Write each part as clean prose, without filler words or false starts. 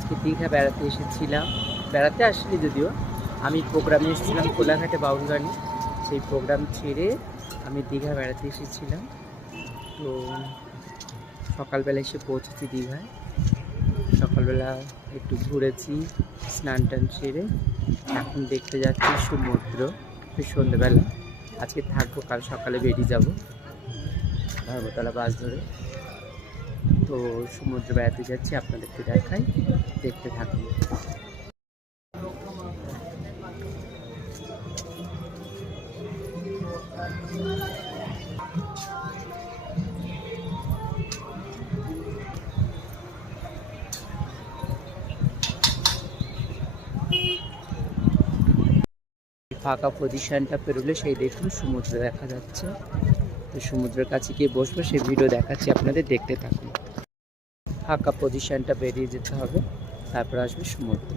আজকে দীঘা বেড়াতে এসেছিলাম, বেড়াতে আসলে যদিও আমি প্রোগ্রামে এসেছিলাম কোলাঘাটে বাউল গানে, সেই প্রোগ্রাম ছেড়ে আমি দীঘা বেড়াতে এসেছিলাম। তো সকালবেলা এসে পৌঁছেছি দীঘায়। সকালবেলা একটু ঘুরেছি, স্নান টান সেরে এখন দেখতে যাচ্ছি সমুদ্র। সন্ধ্যেবেলা আজকে থাকবো, কাল সকালে বেরিয়ে যাব ধর্মতলা বাস ধরে। তো সমুদ্র বেড়াতে যাচ্ছি, আপনাদেরকে দেখাই, দেখতে থাকুন। ফাঁকা পজিশনটা পেরোলে সেই দেখুন সমুদ্র দেখা যাচ্ছে। তো সমুদ্রের কাছে গিয়ে বসবো, সেই ভিডিও দেখাচ্ছি আপনাদের, দেখতে থাকুন। ফাঁকা পজিশনটা বেরিয়ে যেতে হবে, তারপর আসবে সমুদ্র।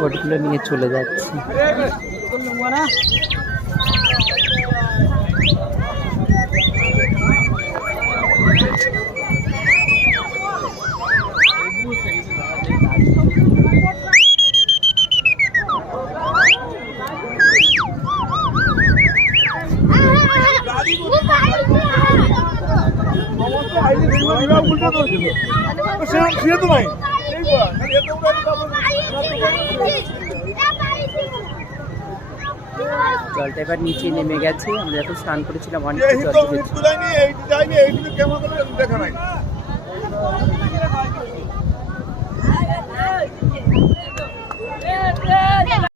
বোটগুলো নিয়ে চলে যাচ্ছি। জলটা এবার নিচে নেমে গেছে, আমরা যখন স্নান করেছিলাম অনেক জল